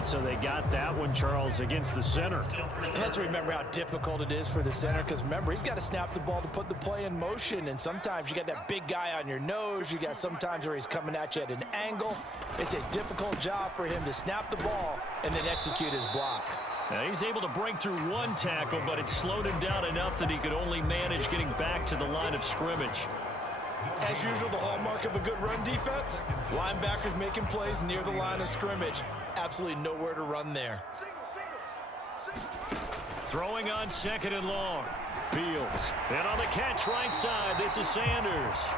right, so they got that one, Charles, against the center. And let's remember how difficult it is for the center, because remember, he's got to snap the ball to put the play in motion, and sometimes you got that big guy on your nose. You got sometimes where he's coming at you at an angle. It's a difficult job for him to snap the ball and then execute his block. Now he's able to break through one tackle, but it slowed him down enough that he could only manage getting back to the line of scrimmage. As usual, the hallmark of a good run defense, linebackers making plays near the line of scrimmage. Absolutely nowhere to run there. Throwing on 2nd and long. Fields. And on the catch right side, this is Sanders.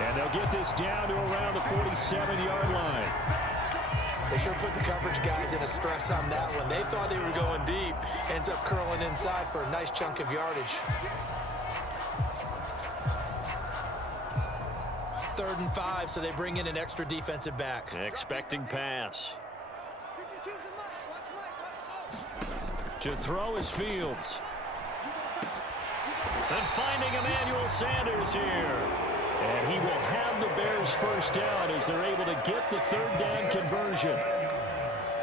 And they'll get this down to around the 47-yard line. They sure put the coverage guys in a stress on that one. They thought they were going deep. Ends up curling inside for a nice chunk of yardage. 3rd and 5, so they bring in an extra defensive back. Expecting pass. To throw is Fields. And finding Emmanuel Sanders here. And he will have the Bears first down as they're able to get the 3rd down conversion.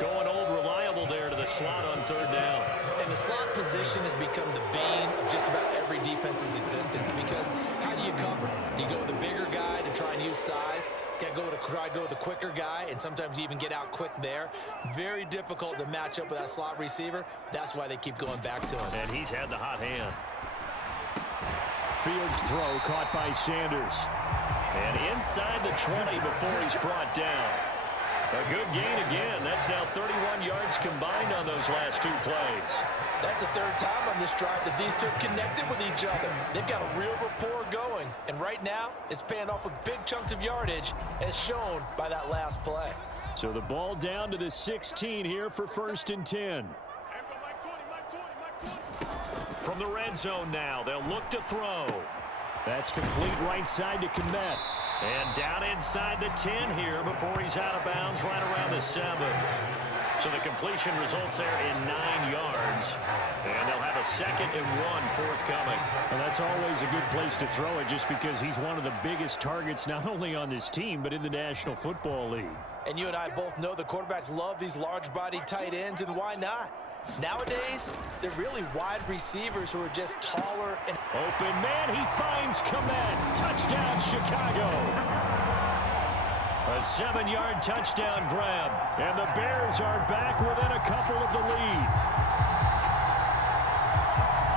Going old reliable there to the slot on 3rd down. And the slot position has become the bane of just about every defense's existence, because how do you cover? Do you go with the bigger guy to try and use size? Got to try to go with the quicker guy, and sometimes you even get out quick there. Very difficult to match up with that slot receiver. That's why they keep going back to him. And he's had the hot hand. Fields throw caught by Sanders. And inside the 20 before he's brought down. A good gain again. That's now 31 yards combined on those last 2 plays. That's the 3rd time on this drive that these two connected with each other. They've got a real rapport going. And right now, it's paying off with big chunks of yardage, as shown by that last play. So the ball down to the 16 here for 1st and 10. From the red zone now, they'll look to throw. That's complete right side to Kmet. And down inside the 10 here before he's out of bounds right around the 7. So the completion results there in 9 yards. And they'll have a 2nd and 1 forthcoming. Well, that's always a good place to throw it, just because he's one of the biggest targets not only on this team but in the National Football League. And you and I both know the quarterbacks love these large-bodied tight ends, and why not? Nowadays, they're really wide receivers who are just taller and... Open man, he finds Kmet. Touchdown, Chicago. A 7-yard touchdown grab. And the Bears are back within a couple of the lead.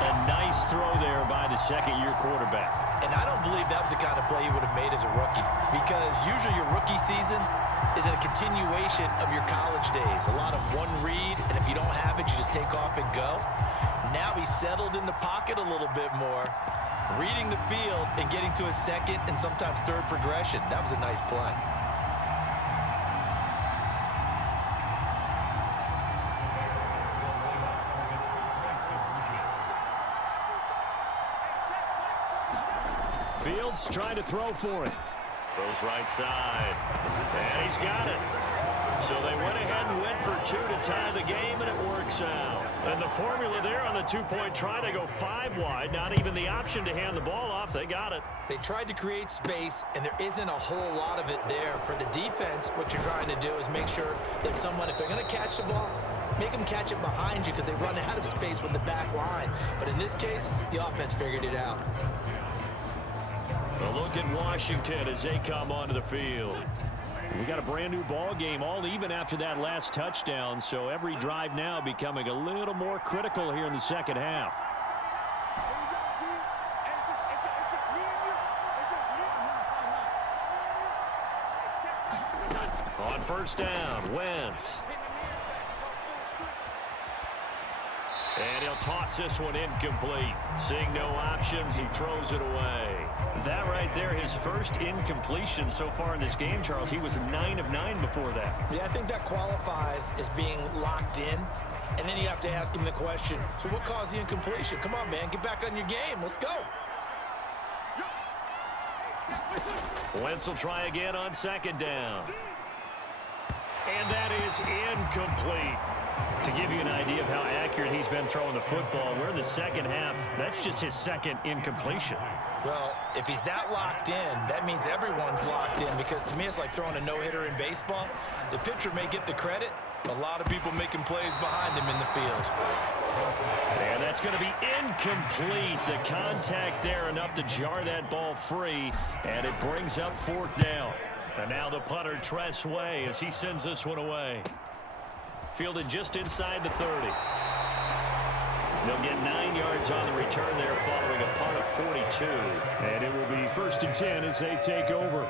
A nice throw there by the 2nd-year quarterback. And I don't believe that was the kind of play he would have made as a rookie, because usually your rookie season is a continuation of your college days. A lot of one read, and if you don't have it, you just take off and go. Now he's settled in the pocket a little bit more, reading the field and getting to a 2nd and sometimes 3rd progression. That was a nice play. Fields trying to throw for it. Goes right side. And he's got it. So they went ahead and went for 2 to tie the game, and it works out. And the formula there on the 2-point try, to go 5 wide. Not even the option to hand the ball off. They got it. They tried to create space, and there isn't a whole lot of it there. For the defense, what you're trying to do is make sure that someone, if they're going to catch the ball, make them catch it behind you, because they run out of space with the back line. But in this case, the offense figured it out. A look at Washington as they come onto the field. We got a brand new ball game, all even after that last touchdown, so every drive now becoming a little more critical here in the 2nd half. On 1st down, Wentz. And he'll toss this one incomplete. Seeing no options, he throws it away. That right there, his first incompletion so far in this game, Charles. He was 9 of 9 before that. Yeah, I think that qualifies as being locked in. And then you have to ask him the question, so what caused the incompletion? Come on, man, get back on your game. Let's go. Wentz will try again on 2nd down. And that is incomplete. To give you an idea of how accurate he's been throwing the football, we're in the 2nd half. That's just his 2nd incompletion. Well, if he's that locked in, that means everyone's locked in, because to me it's like throwing a no-hitter in baseball. The pitcher may get the credit, A lot of people making plays behind him in the field. And that's going to be incomplete. The contact there enough to jar that ball free, and it brings up fourth down. And now the punter, Tress Way, as he sends this one away. Fielded just inside the 30. They'll get 9 yards on the return there following a punt of 42. And it will be 1st and 10 as they take over.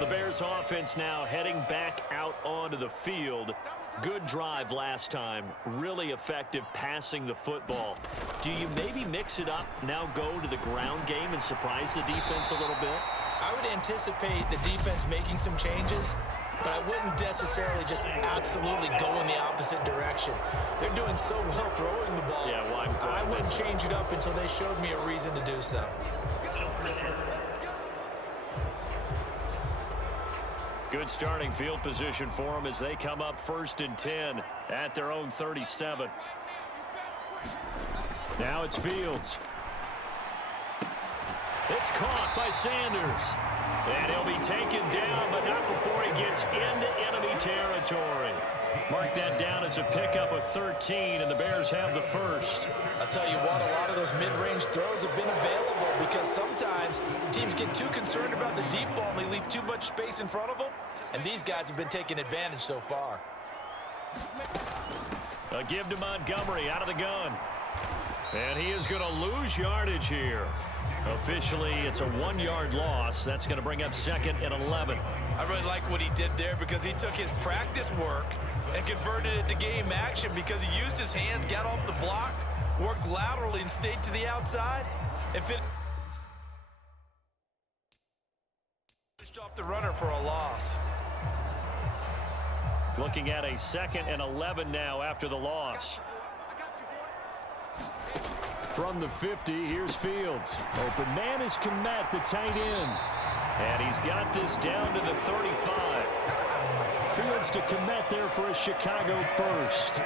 The Bears offense now heading back out onto the field. Good drive last time. Really effective passing the football. Do you maybe mix it up, now go to the ground game and surprise the defense a little bit? I would anticipate the defense making some changes, but I wouldn't necessarily just absolutely go in the opposite direction. They're doing so well throwing the ball. Yeah, well, I wouldn't change it up until they showed me a reason to do so. Good starting field position for them as they come up 1st and 10 at their own 37. Now it's Fields. It's caught by Sanders. And he'll be taken down, but not before he gets into enemy territory. Mark that down as a pickup of 13, and the Bears have the first. I'll tell you what, a lot of those mid-range throws have been available because sometimes teams get too concerned about the deep ball and they leave too much space in front of them, and these guys have been taking advantage so far. A give to Montgomery out of the gun. And he is going to lose yardage here. Officially, it's a 1-yard loss. That's going to bring up 2nd and 11. I really like what he did there because he took his practice work and converted it to game action because he used his hands, got off the block, worked laterally and stayed to the outside, and finished off the runner for a loss. Looking at a 2nd and 11 now after the loss. From the 50, here's Fields. Open man is Kmet, the tight end. And he's got this down to the 35. Fields to Kmet there for a Chicago first.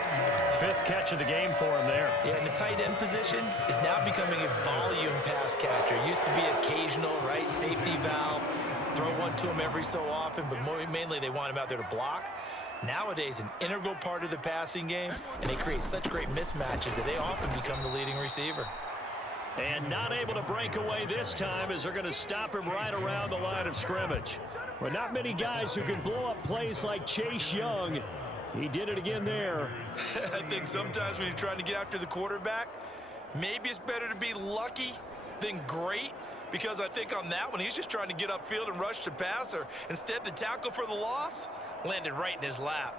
5th catch of the game for him there. Yeah, and the tight end position is now becoming a volume pass catcher. Used to be occasional, right? Safety valve. Throw one to him every so often, but mainly they want him out there to block. Nowadays, an integral part of the passing game, and they create such great mismatches that they often become the leading receiver. And not able to break away this time as they're going to stop him right around the line of scrimmage. But not many guys who can blow up plays like Chase Young. He did it again there. I think sometimes when you're trying to get after the quarterback, maybe it's better to be lucky than great, because I think on that one, he's just trying to get upfield and rush the passer. Instead, the tackle for the loss landed right in his lap.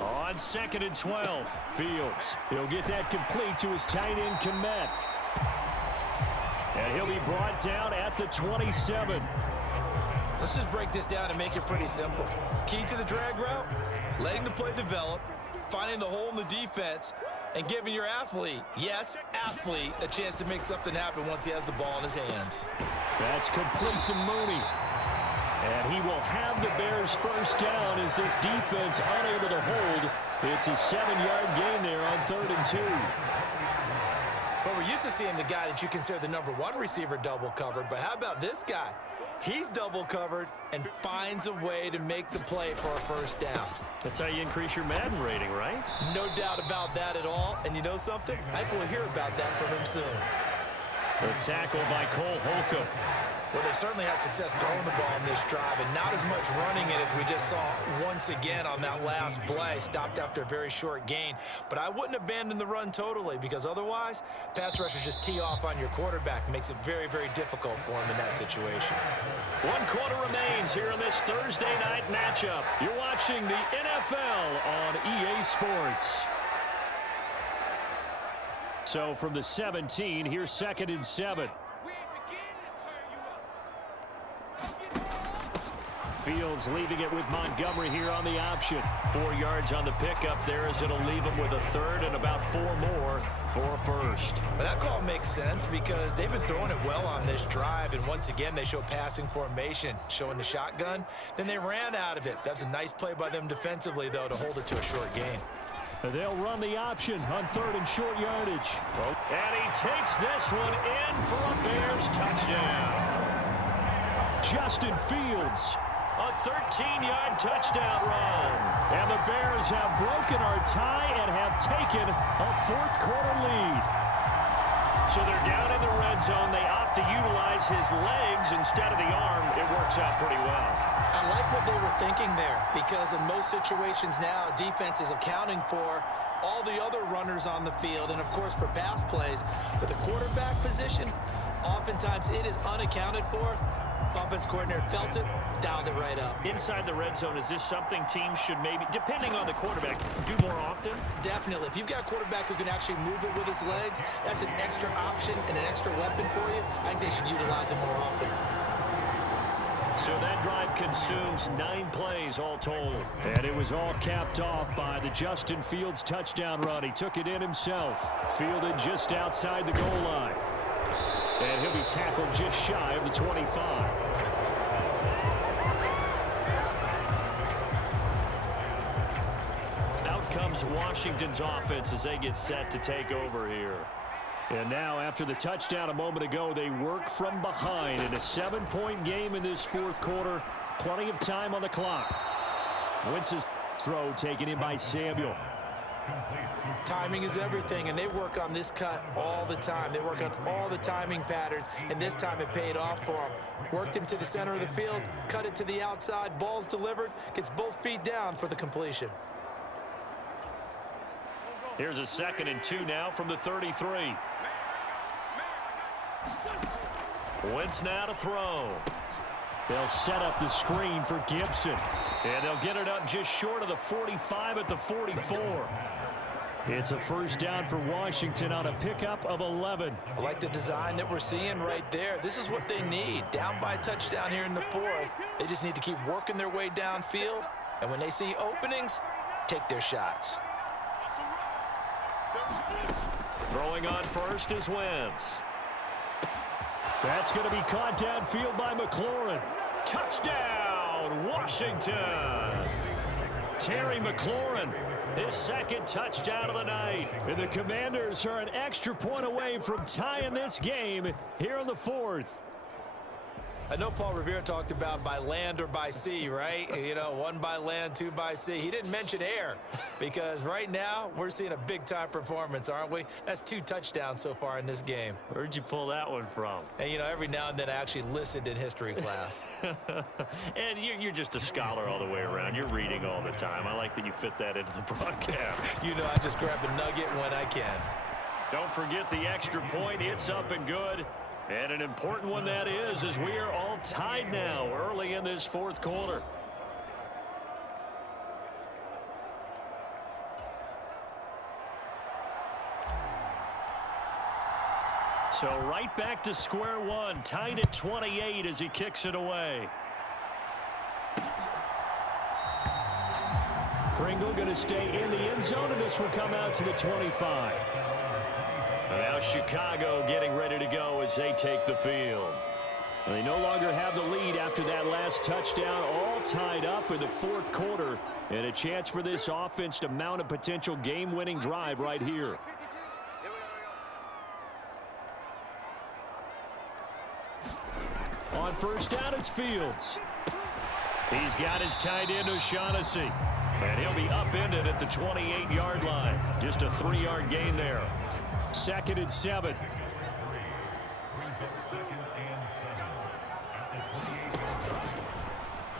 On 2nd and 12, Fields. He'll get that complete to his tight end, Kmet. And he'll be brought down at the 27. Let's just break this down and make it pretty simple. Key to the drag route, letting the play develop, finding the hole in the defense, and giving your athlete, yes, athlete, a chance to make something happen once he has the ball in his hands. That's complete to Mooney. And he will have the Bears first down as this defense unable to hold. It's a 7-yard gain there on 3rd and 2. But we're used to seeing the guy that you consider the #1 receiver double covered, but how about this guy? He's double covered and finds a way to make the play for a first down. That's how you increase your Madden rating, right? No doubt about that at all. And you know something? I think we'll hear about that from him soon. The tackle by Cole Holcomb. Well, they certainly had success throwing the ball in this drive, and not as much running it as we just saw once again on that last play. Stopped after a very short gain. But I wouldn't abandon the run totally, because otherwise, pass rushers just tee off on your quarterback. Makes it very, very difficult for him in that situation. 1 quarter remains here in this Thursday night matchup. You're watching the NFL on EA Sports. So from the 17, here's 2nd and 7. Fields leaving it with Montgomery here on the option. 4 yards on the pickup there as it'll leave him with a 3rd and about 4 more for a first. But that call makes sense because they've been throwing it well on this drive, and once again they show passing formation, showing the shotgun. Then they ran out of it. That's a nice play by them defensively, though, to hold it to a short gain. They'll run the option on 3rd and short yardage. And he takes this one in for a Bears touchdown. Justin Fields, a 13-yard touchdown run. And the Bears have broken our tie and have taken a 4th quarter lead. So they're down in the red zone. They opt to utilize his legs instead of the arm. It works out pretty well. I like what they were thinking there, because in most situations now, defense is accounting for all the other runners on the field and, of course, for pass plays. But the quarterback position, oftentimes it is unaccounted for. Offense coordinator felt it, dialed it right up. Inside the red zone, is this something teams should maybe, depending on the quarterback, do more often? Definitely. If you've got a quarterback who can actually move it with his legs, that's an extra option and an extra weapon for you. I think they should utilize it more often. So that drive consumes 9 plays all told. And it was all capped off by the Justin Fields touchdown run. He took it in himself. Fielded just outside the goal line. And he'll be tackled just shy of the 25. Out comes Washington's offense as they get set to take over here. And now, after the touchdown a moment ago, they work from behind in a 7-point game in this 4th quarter. Plenty of time on the clock. Wentz's throw taken in by Samuel. Timing is everything, and they work on this cut all the time. They work on all the timing patterns, and this time it paid off for them. Worked him to the center of the field, cut it to the outside, ball's delivered, gets both feet down for the completion. Here's a 2nd and 2 now from the 33. Wentz now to throw. They'll set up the screen for Gibson. And they'll get it up just short of the 45 at the 44. It's a 1st down for Washington on a pickup of 11. I like the design that we're seeing right there. This is what they need. Down by a touchdown here in the 4th. They just need to keep working their way downfield. And when they see openings, take their shots. Throwing on first is Wentz. That's going to be caught downfield by McLaurin. Touchdown, Washington. Terry McLaurin, his 2nd touchdown of the night. And the Commanders are an extra point away from tying this game here in the 4th. I know Paul Revere talked about by land or by sea, right? You know, 1 by land, 2 by sea. He didn't mention air, because right now we're seeing a big-time performance, aren't we? That's 2 touchdowns so far in this game. Where'd you pull that one from? And, you know, every now and then I actually listened in history class. And you're just a scholar all the way around. You're reading all the time. I like that you fit that into the broadcast. You know, I just grab a nugget when I can. Don't forget the extra point. It's up and good. And an important one that is, as we are all tied now early in this 4th quarter. So right back to square one, tied at 28 as he kicks it away. Pringle going to stay in the end zone, and this will come out to the 25. Now Chicago getting ready to go as they take the field. And they no longer have the lead after that last touchdown, all tied up in the 4th quarter. And a chance for this offense to mount a potential game-winning drive right here. On 1st down, it's Fields. He's got his tight end, O'Shaughnessy. And he'll be upended at the 28-yard line. Just a 3-yard gain there. 2nd and 7.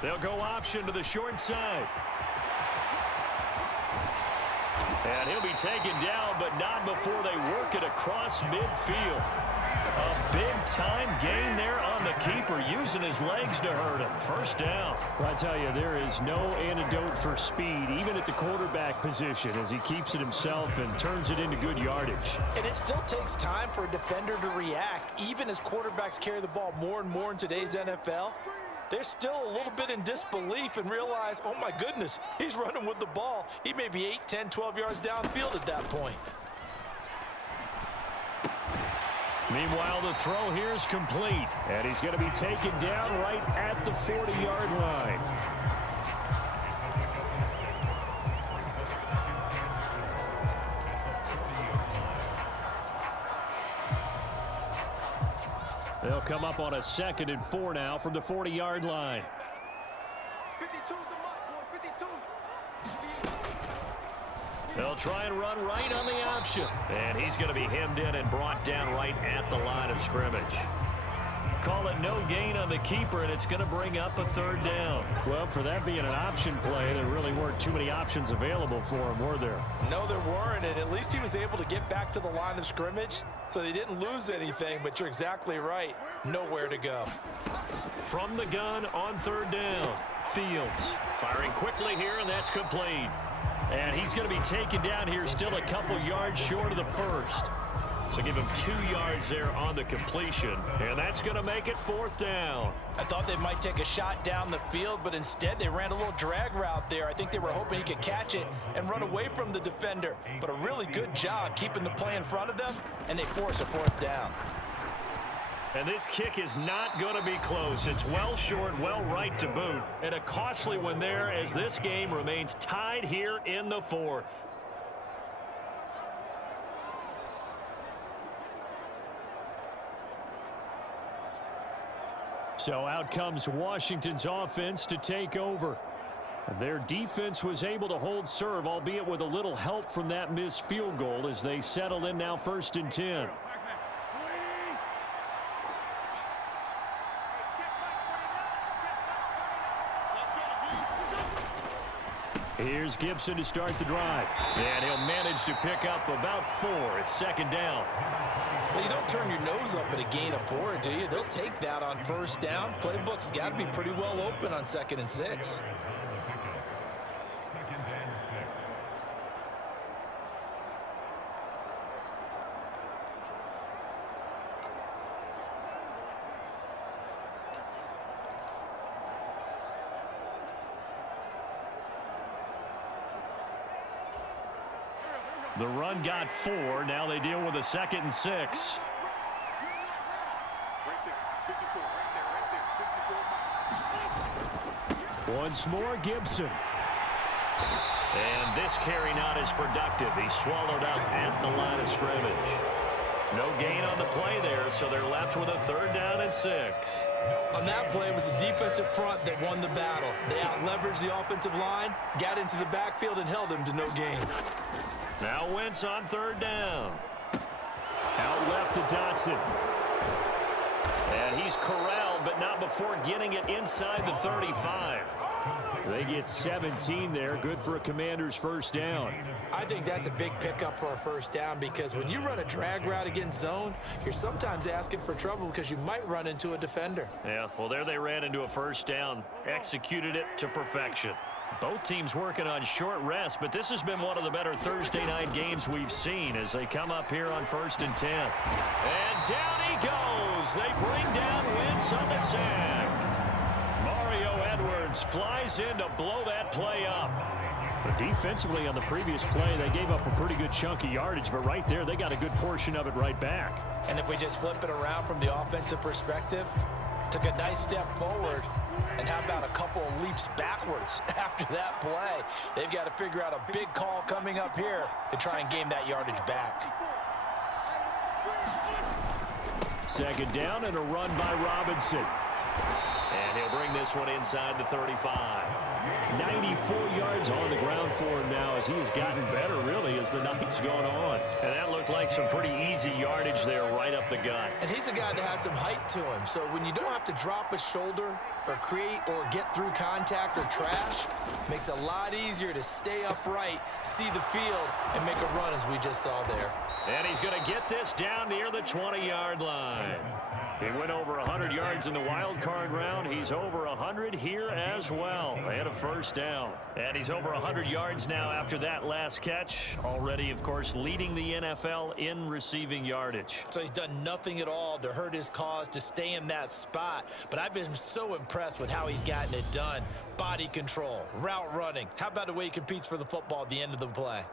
They'll go option to the short side. And he'll be taken down, but not before they work it across midfield. A big-time gain there on the keeper, using his legs to hurt him. 1st down. Well, I tell you, there is no antidote for speed, even at the quarterback position, as he keeps it himself and turns it into good yardage. And it still takes time for a defender to react, even as quarterbacks carry the ball more and more in today's NFL. They're still a little bit in disbelief and realize, oh my goodness, he's running with the ball. He may be 8, 10, 12 yards downfield at that point. Meanwhile, the throw here is complete, and he's going to be taken down right at the 40-yard line. They'll come up on a 2nd and 4 now from the 40-yard line. 52's the mark, boys, 52. They'll try and run right on the option. And he's going to be hemmed in and brought down right at the line of scrimmage. Call it no gain on the keeper, and it's going to bring up a 3rd down. Well, for that being an option play, there really weren't too many options available for him, were there? No, there weren't, and at least he was able to get back to the line of scrimmage, so they didn't lose anything, but you're exactly right. Nowhere to go. From the gun on 3rd down, Fields firing quickly here, and that's complete. And he's going to be taken down here still a couple yards short of the 1st. So give him 2 yards there on the completion, and that's going to make it 4th down. I thought they might take a shot down the field, but instead they ran a little drag route there. I think they were hoping he could catch it and run away from the defender. But a really good job keeping the play in front of them, and they force a 4th down. And this kick is not going to be close. It's well short, well right to boot. And a costly one there as this game remains tied here in the 4th. So out comes Washington's offense to take over. Their defense was able to hold serve, albeit with a little help from that missed field goal as they settle in now 1st and 10. Here's Gibson to start the drive. And he'll manage to pick up about 4. It's 2nd down. Well, you don't turn your nose up at a gain of 4, do you? They'll take that on 1st down. Playbook's got to be pretty well open on 2nd and 6. The run got 4. Now they deal with a 2nd and 6. Once more, Gibson. And this carry not as productive. He's swallowed up at the line of scrimmage. No gain on the play there, so they're left with a 3rd down and 6. On that play, it was the defensive front that won the battle. They out-leveraged the offensive line, got into the backfield, and held him to no gain. Now Wentz on 3rd down. Out left to Dotson. And he's corralled, but not before getting it inside the 35. They get 17 there. Good for a Commander's 1st down. I think that's a big pickup for a 1st down because when you run a drag route against zone, you're sometimes asking for trouble because you might run into a defender. Yeah, well, there they ran into a 1st down. Executed it to perfection. Both teams working on short rest, but this has been one of the better Thursday night games we've seen as they come up here on 1st and 10. And down he goes. They bring down Wentz on the sack. Mario Edwards flies in to blow that play up. But defensively on the previous play, they gave up a pretty good chunk of yardage, but right there, they got a good portion of it right back. And if we just flip it around from the offensive perspective, took a nice step forward, and how about a couple of leaps backwards after that play? They've got to figure out a big call coming up here to try and gain that yardage back. 2nd down and a run by Robinson. And he'll bring this one inside the 35. 94 yards on the ground for him now as he has gotten better, really, as the night's gone on. And that looked like some pretty easy yardage there right up the gut. And he's a guy that has some height to him, so when you don't have to drop a shoulder or create or get through contact or trash, makes it a lot easier to stay upright, see the field, and make a run as we just saw there. And he's going to get this down near the 20-yard line. He went over 100 yards in the wild card round. He's over 100 here as well. And a 1st down. And he's over 100 yards now after that last catch. Already, of course, leading the NFL in receiving yardage. So he's done nothing at all to hurt his cause, to stay in that spot. But I've been so impressed with how he's gotten it done. Body control, route running. How about the way he competes for the football at the end of the play?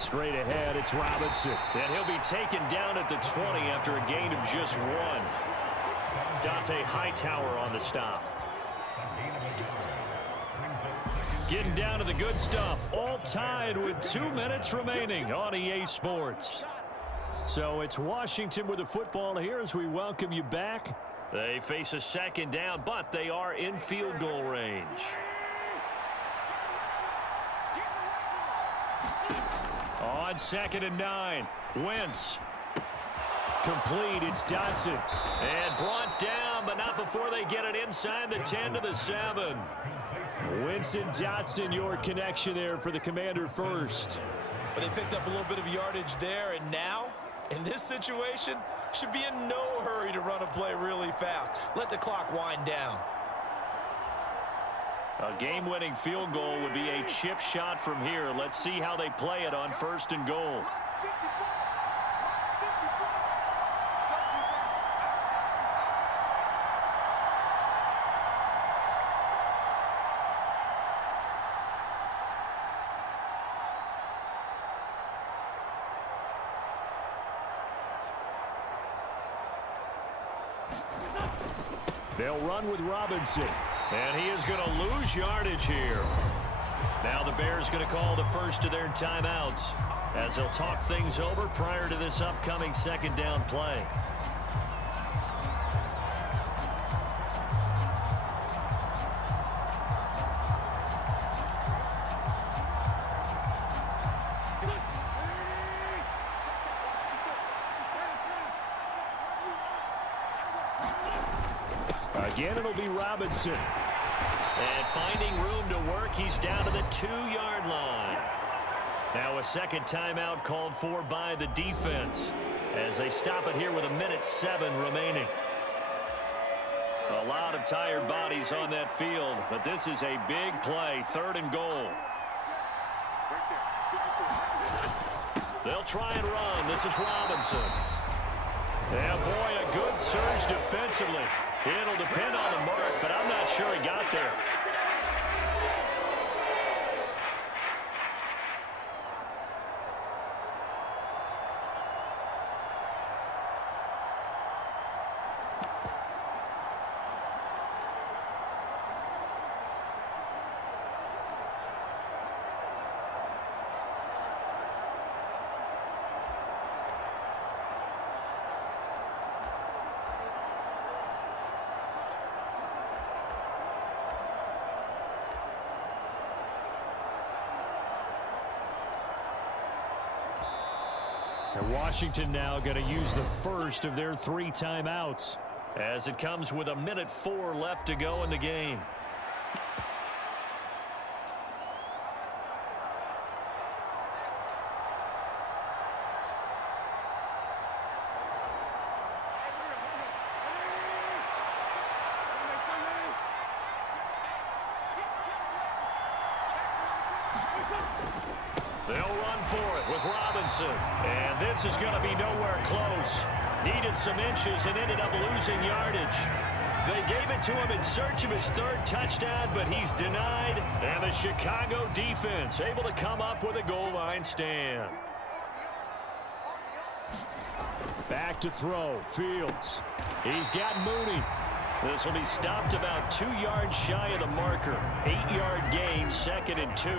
Straight ahead, it's Robinson. And he'll be taken down at the 20 after a gain of just 1. Dante Hightower on the stop. Getting down to the good stuff. All tied with 2 minutes remaining on EA Sports. So it's Washington with the football here as we welcome you back. They face a second down, but they are in field goal range. On 2nd and 9, Wentz. Complete, it's Dotson. And brought down, but not before they get it inside the 10 to the 7. Wentz and Dotson, your connection there for the Commander first. But they picked up a little bit of yardage there, and now, in this situation, should be in no hurry to run a play really fast. Let the clock wind down. A game-winning field goal would be a chip shot from here. Let's see how they play it on 1st and goal. They'll run with Robinson. And he is going to lose yardage here. Now the Bears going to call the first of their timeouts as they'll talk things over prior to this upcoming 2nd down play. Again, it'll be Robinson. And finding room to work, he's down to the 2-yard line. Now a second timeout called for by the defense as they stop it here with 1:07 remaining. A lot of tired bodies on that field, but this is a big play, 3rd and goal. They'll try and run. This is Robinson. And boy, a good surge defensively. It'll depend on the mark, but I'm not sure he got there. And Washington now going to use the first of their 3 timeouts as it comes with 1:04 left to go in the game. They'll run for it with Robinson. And this is going to be nowhere close. Needed some inches and ended up losing yardage. They gave it to him in search of his 3rd touchdown, but he's denied. And the Chicago defense able to come up with a goal line stand. Back to throw. Fields. He's got Mooney. This will be stopped about 2 yards shy of the marker. 8-yard gain, 2nd and 2.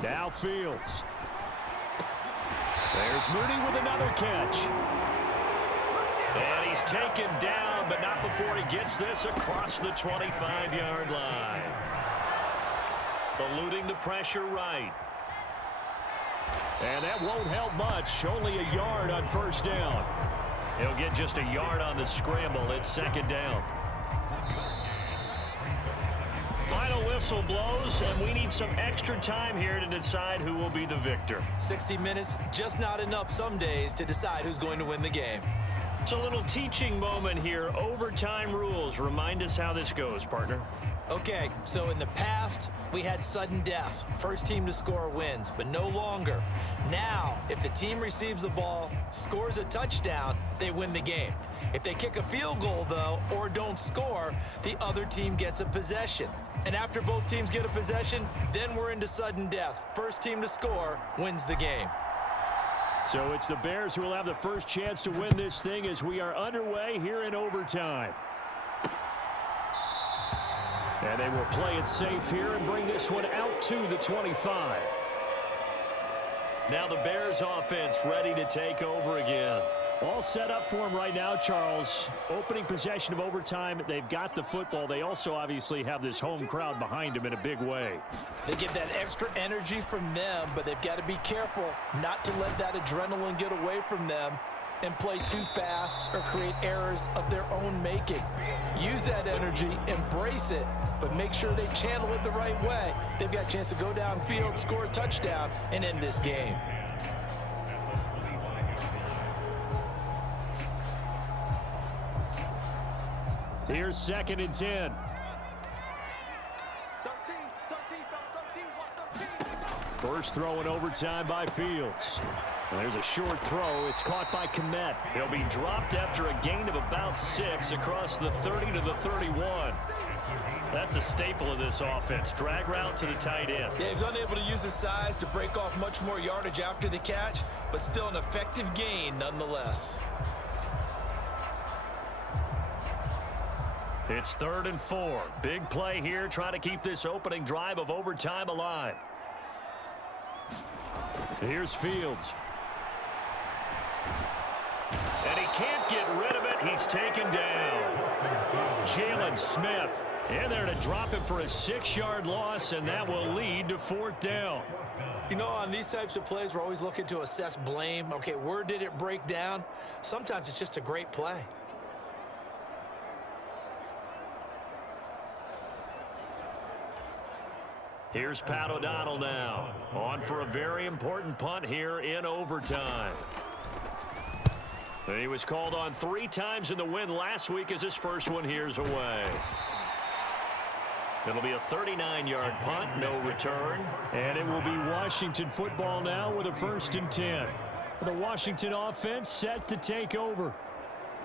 Now Fields. There's Mooney with another catch. And he's taken down, but not before he gets this across the 25-yard line. Eluding the pressure right. And that won't help much. Only a yard on 1st down. He'll get just a yard on the scramble. It's 2nd down. Final whistle blows, and we need some extra time here to decide who will be the victor. 60 minutes, just not enough some days to decide who's going to win the game. It's a little teaching moment here. Overtime rules. Remind us how this goes, partner. Okay, so in the past, we had sudden death. First team to score wins, but no longer. Now, if the team receives the ball, scores a touchdown, they win the game. If they kick a field goal, though, or don't score, the other team gets a possession. And after both teams get a possession, then we're into sudden death. First team to score wins the game. So it's the Bears who will have the first chance to win this thing as we are underway here in overtime. And they will play it safe here and bring this one out to the 25. Now the Bears offense ready to take over again. All set up for them right now, Charles. Opening possession of overtime. They've got the football. They also obviously have this home crowd behind them in a big way. They get that extra energy from them, but they've got to be careful not to let that adrenaline get away from them and play too fast or create errors of their own making. Use that energy, embrace it, but make sure they channel it the right way. They've got a chance to go downfield, score a touchdown, and end this game. Here's 2nd and 10. 13, fellas, 13, watch 13. First throw in overtime by Fields. And there's a short throw. It's caught by Kmet. He'll be dropped after a gain of about 6 across the 30 to the 31. That's a staple of this offense. Drag route to the tight end. Yeah, he's unable to use his size to break off much more yardage after the catch, but still an effective gain nonetheless. It's 3rd and 4. Big play here. Try to keep this opening drive of overtime alive. Here's Fields. And he can't get rid of it. He's taken down. Jalen Smith in there to drop him for a 6-yard loss, and that will lead to 4th down. You know, on these types of plays, we're always looking to assess blame. Okay, where did it break down? Sometimes it's just a great play. Here's Pat O'Donnell now. On for a very important punt here in overtime. He was called on 3 times in the win last week as his first one here's away. It'll be a 39-yard punt, no return. And it will be Washington football now with a 1st and 10. The Washington offense set to take over.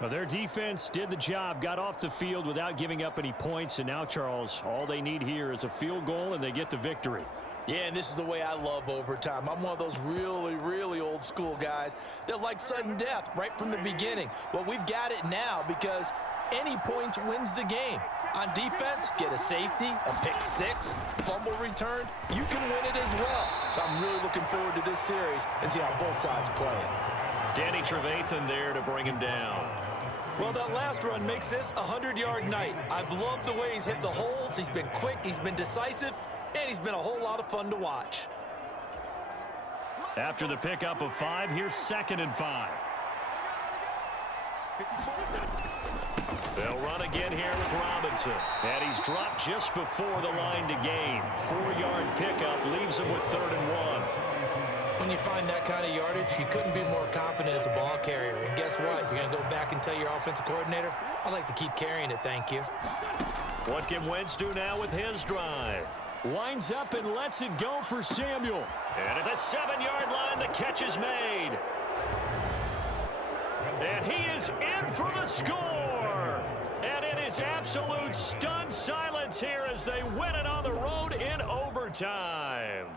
Well, their defense did the job, got off the field without giving up any points, and now, Charles, all they need here is a field goal, and they get the victory. Yeah, and this is the way I love overtime. I'm one of those really, really old school guys that like sudden death right from the beginning. Well, we've got it now because any points wins the game. On defense, get a safety, a pick 6, fumble return, you can win it as well. So I'm really looking forward to this series and see how both sides play it. Danny Trevathan there to bring him down. Well, that last run makes this a 100-yard night. I've loved the way he's hit the holes. He's been quick, he's been decisive, and he's been a whole lot of fun to watch. After the pickup of 5, here's 2nd and 5. They'll run again here with Robinson. And he's dropped just before the line to gain. 4-yard pickup leaves him with 3rd and 1. When you find that kind of yardage, you couldn't be more confident as a ball carrier. And guess what? You're going to go back and tell your offensive coordinator, I'd like to keep carrying it, thank you. What can Wentz do now with his drive? Winds up and lets it go for Samuel. And at the 7-yard line, the catch is made. And he is in for the score. And it is absolute stunned silence here as they win it on the road in overtime.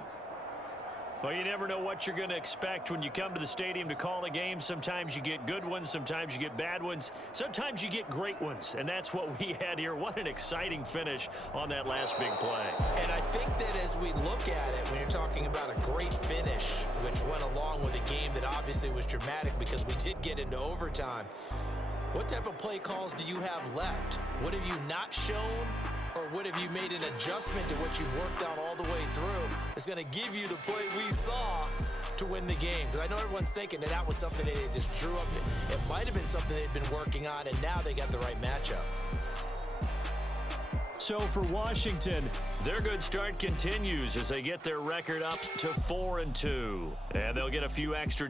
Well, you never know what you're going to expect when you come to the stadium to call a game. Sometimes you get good ones. Sometimes you get bad ones. Sometimes you get great ones. And that's what we had here. What an exciting finish on that last big play. And I think that as we look at it, when you're talking about a great finish, which went along with a game that obviously was dramatic because we did get into overtime, what type of play calls do you have left? What have you not shown? Or what have you made an adjustment to what you've worked out all the way through? It's going to give you the play we saw to win the game. Because I know everyone's thinking that that was something that they just drew up. It might have been something they'd been working on, and now they got the right matchup. So for Washington, their good start continues as they get their record up to 4-2. And they'll get a few extra